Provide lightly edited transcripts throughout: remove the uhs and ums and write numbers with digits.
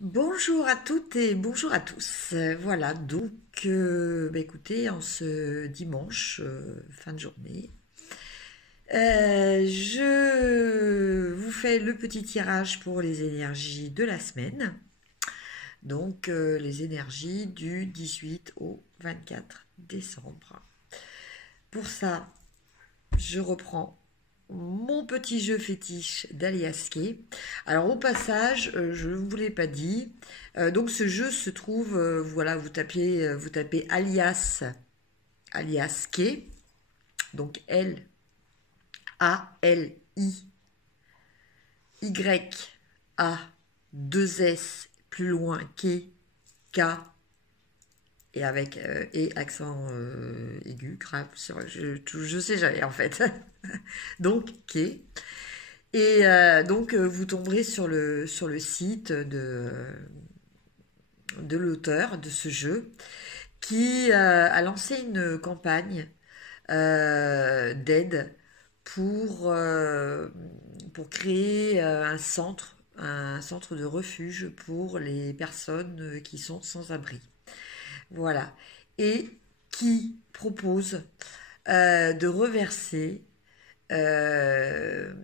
Bonjour à toutes et bonjour à tous. Voilà, donc, écoutez, en ce dimanche, fin de journée, je vous fais le petit tirage pour les énergies de la semaine. Donc, les énergies du 18 au 24 décembre. Pour ça, je reprends mon petit jeu fétiche d'Aliasqué. Alors au passage, je ne vous l'ai pas dit, donc ce jeu se trouve, voilà, vous tapez Aliasqué, donc L-A-L-I-Y-A 2 S plus loin K et avec et accent aigu, grave, je sais jamais en fait. Donc K. Et donc, vous tomberez sur le site de l'auteur de ce jeu qui a lancé une campagne d'aide pour créer un centre de refuge pour les personnes qui sont sans abri. Voilà. Et qui propose de reverser euh,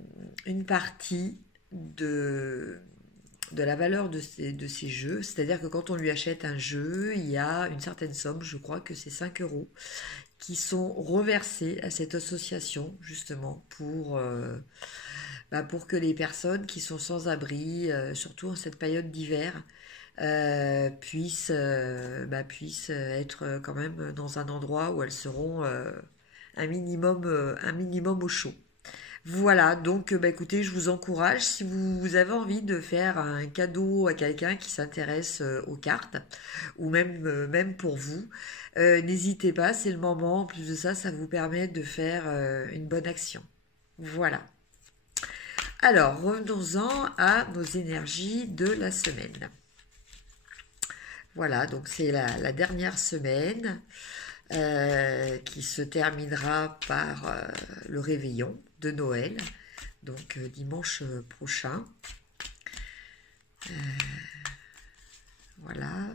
une partie de la valeur de ces jeux. C'est-à-dire que quand on lui achète un jeu, il y a une certaine somme, je crois que c'est 5 euros, qui sont reversés à cette association, justement, pour que les personnes qui sont sans abri, surtout en cette période d'hiver, puissent être quand même dans un endroit où elles seront un minimum au chaud. Voilà, donc écoutez, je vous encourage, si vous avez envie de faire un cadeau à quelqu'un qui s'intéresse aux cartes, ou même pour vous, n'hésitez pas, c'est le moment. En plus de ça, ça vous permet de faire une bonne action. Voilà. Alors, revenons-en à nos énergies de la semaine. Voilà, donc c'est la dernière semaine qui se terminera par le réveillon de Noël, donc dimanche prochain. Voilà.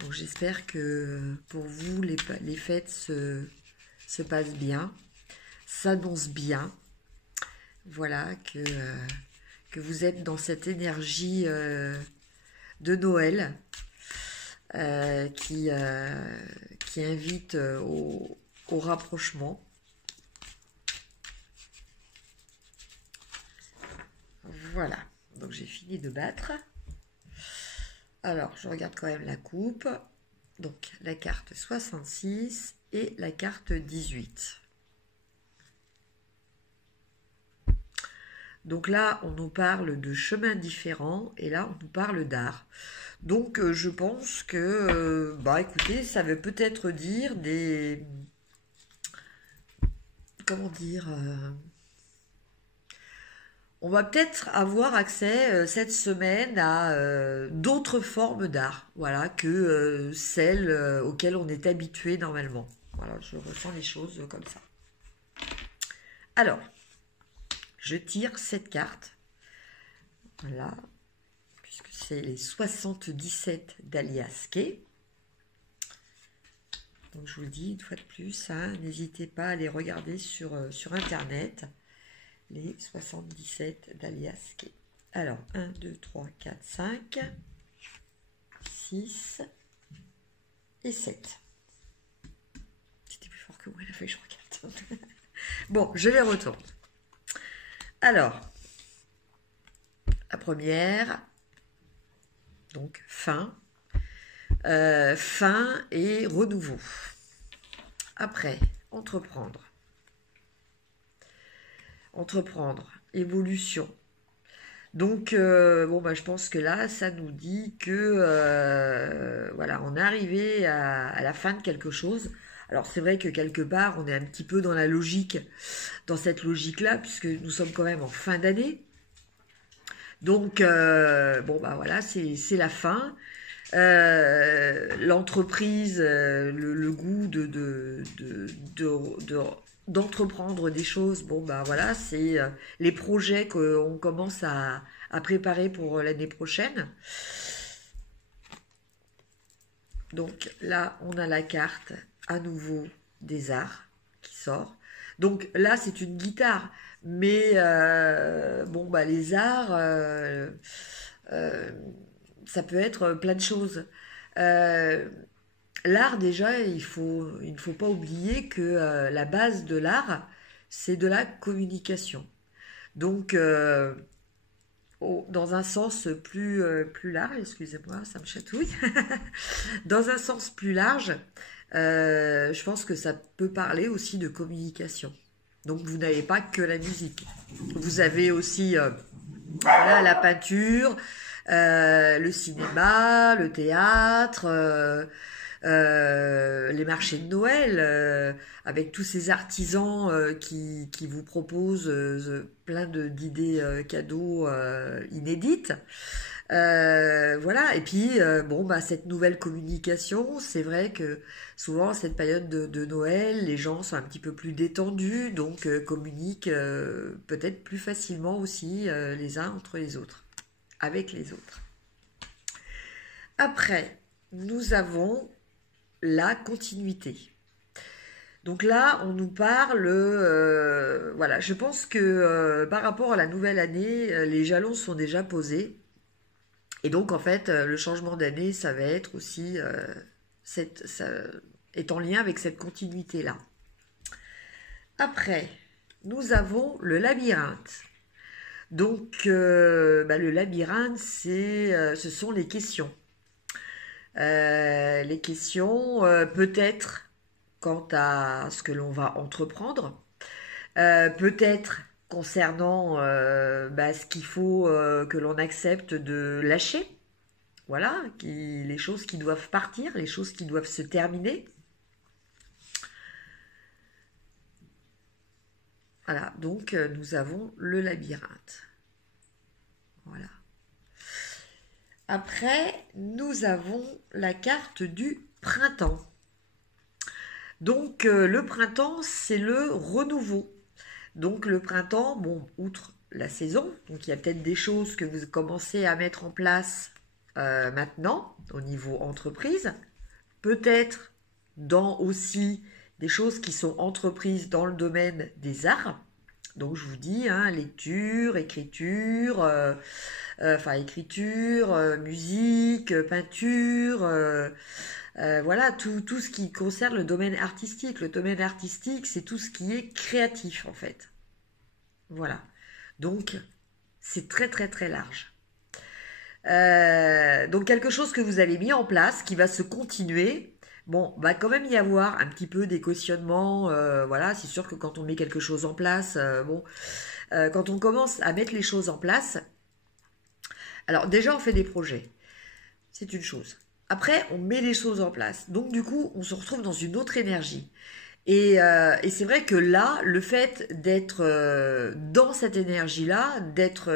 Donc j'espère que pour vous, les fêtes se passent bien, s'annoncent bien. Voilà, que vous êtes dans cette énergie de Noël euh, qui, euh, qui invite au rapprochement. Voilà, donc j'ai fini de battre. Alors, je regarde quand même la coupe. Donc, la carte 66 et la carte 18. Donc là, on nous parle de chemins différents et là, on nous parle d'art. Donc, je pense que, écoutez, ça veut peut-être dire comment dire, on va peut-être avoir accès cette semaine à d'autres formes d'art, voilà, que celles auxquelles on est habitué normalement. Voilà, je ressens les choses comme ça. Alors, je tire cette carte, voilà, puisque c'est les 77 d'Alias Kay. Donc je vous le dis une fois de plus, hein, n'hésitez pas à les regarder sur Internet, les 77 d'Alias Kay. Alors, 1, 2, 3, 4, 5, 6 et 7. C'était plus fort que moi, il a fallu que je regarde. Bon, je les retourne. Alors, la première, donc fin et renouveau. Après, entreprendre, évolution. Donc, je pense que là, ça nous dit que, voilà, on est arrivé à la fin de quelque chose. Alors, c'est vrai que quelque part, on est un petit peu dans la logique, dans cette logique-là, puisque nous sommes quand même en fin d'année. Donc, voilà, c'est la fin. L'entreprise, le goût d'entreprendre des choses, voilà, c'est les projets qu'on commence à préparer pour l'année prochaine. Donc là, on a la carte à nouveau des arts qui sort. Donc là, c'est une guitare, mais bon, bah, les arts, euh, ça peut être plein de choses. Euh, L'art, déjà, il ne faut pas oublier que la base de l'art, c'est de la communication. Donc, dans un sens plus large, excusez-moi, ça me chatouille, dans un sens plus large, je pense que ça peut parler aussi de communication. Donc, vous n'avez pas que la musique. Vous avez aussi voilà, la peinture, le cinéma, le théâtre, les marchés de Noël, avec tous ces artisans qui vous proposent plein d'idées cadeaux inédites. Voilà, et puis bon, bah, cette nouvelle communication, c'est vrai que souvent, cette période de Noël, les gens sont un petit peu plus détendus, donc communiquent peut-être plus facilement aussi les uns entre les autres, avec les autres. Après, nous avons la continuité. Donc là, on nous parle, voilà, je pense que par rapport à la nouvelle année, les jalons sont déjà posés. Et donc, en fait, le changement d'année, ça va être aussi, ça est en lien avec cette continuité-là. Après, nous avons le labyrinthe. Donc, bah, le labyrinthe, ce sont les questions. Les questions, peut-être quant à ce que l'on va entreprendre, peut-être concernant bah, ce qu'il faut que l'on accepte de lâcher, voilà, les choses qui doivent partir, les choses qui doivent se terminer. Voilà, donc nous avons le labyrinthe. Voilà. Après, nous avons la carte du printemps. Donc le printemps, c'est le renouveau. Donc le printemps, bon, outre la saison, donc il y a peut-être des choses que vous commencez à mettre en place maintenant au niveau entreprise. Peut-être dans aussi des choses qui sont entreprises dans le domaine des arts. Donc je vous dis, hein, lecture, écriture, musique, peinture, voilà, tout ce qui concerne le domaine artistique. Le domaine artistique, c'est tout ce qui est créatif en fait. Voilà. Donc c'est très très très large. Donc quelque chose que vous avez mis en place, qui va se continuer. Bon, va quand même y avoir un petit peu des cautionnements. Voilà, c'est sûr que quand on met quelque chose en place, bon, quand on commence à mettre les choses en place, alors déjà on fait des projets, c'est une chose. Après, on met les choses en place. Donc du coup, on se retrouve dans une autre énergie. Et c'est vrai que là, le fait d'être dans cette énergie-là, d'être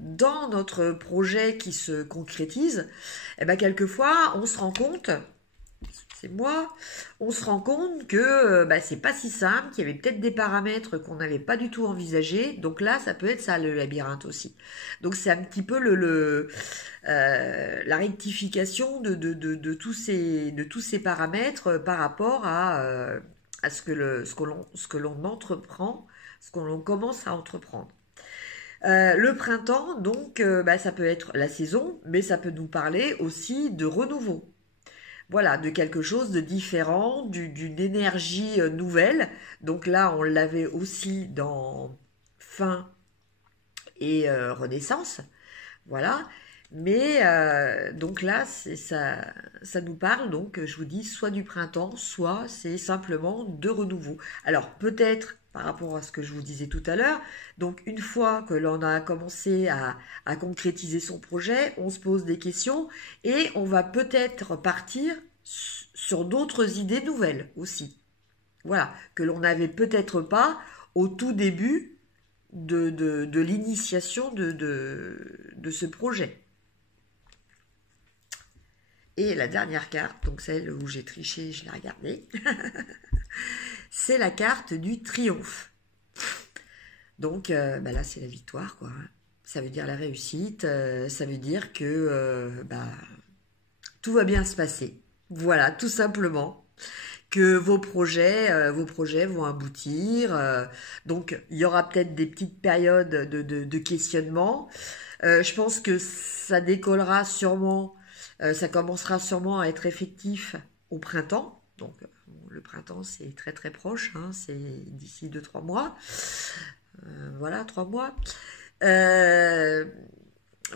dans notre projet qui se concrétise, eh ben quelquefois, on se rend compte, c'est moi, on se rend compte que bah, c'est pas si simple, qu'il y avait peut-être des paramètres qu'on n'avait pas du tout envisagés. Donc là, ça peut être ça le labyrinthe aussi. Donc c'est un petit peu la rectification de tous ces paramètres par rapport à ce que l'on entreprend, ce que l'on commence à entreprendre. Le printemps, donc, bah, ça peut être la saison, mais ça peut nous parler aussi de renouveau. Voilà, de quelque chose de différent, d'une énergie nouvelle. Donc là, on l'avait aussi dans fin et renaissance. Voilà. Mais donc là, ça nous parle, donc je vous dis, soit du printemps, soit c'est simplement de renouveau. Alors peut-être par rapport à ce que je vous disais tout à l'heure, donc une fois que l'on a commencé à concrétiser son projet, on se pose des questions et on va peut-être partir sur d'autres idées nouvelles aussi. Voilà, que l'on n'avait peut-être pas au tout début de l'initiation de ce projet. Et la dernière carte, donc celle où j'ai triché, je l'ai regardée, c'est la carte du triomphe. Donc bah là, c'est la victoire, quoi. ça veut dire la réussite, ça veut dire que tout va bien se passer. Voilà, tout simplement. Que vos projets vont aboutir. Donc, il y aura peut-être des petites périodes de questionnement. Je pense que ça décollera sûrement, ça commencera sûrement à être effectif au printemps. Donc, le printemps, c'est très très proche, hein, c'est d'ici 2 3 mois. Voilà, 3 mois. Euh,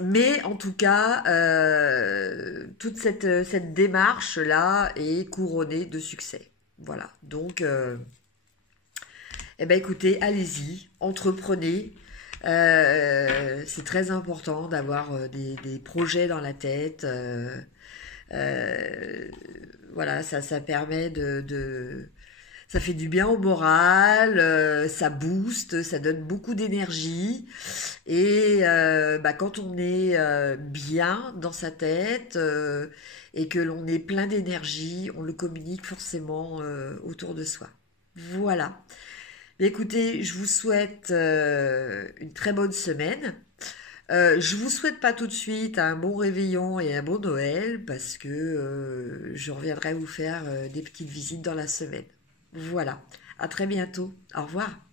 mais en tout cas, toute cette démarche-là est couronnée de succès. Voilà. Donc, eh ben, écoutez, allez-y, entreprenez. C'est très important d'avoir des projets dans la tête. Euh, voilà, ça permet ça fait du bien au moral, ça booste, ça donne beaucoup d'énergie. Et quand on est bien dans sa tête et que l'on est plein d'énergie, on le communique forcément autour de soi. Voilà. Mais écoutez, je vous souhaite une très bonne semaine. Je vous souhaite pas tout de suite un bon réveillon et un bon Noël parce que je reviendrai vous faire des petites visites dans la semaine. Voilà. À très bientôt. Au revoir.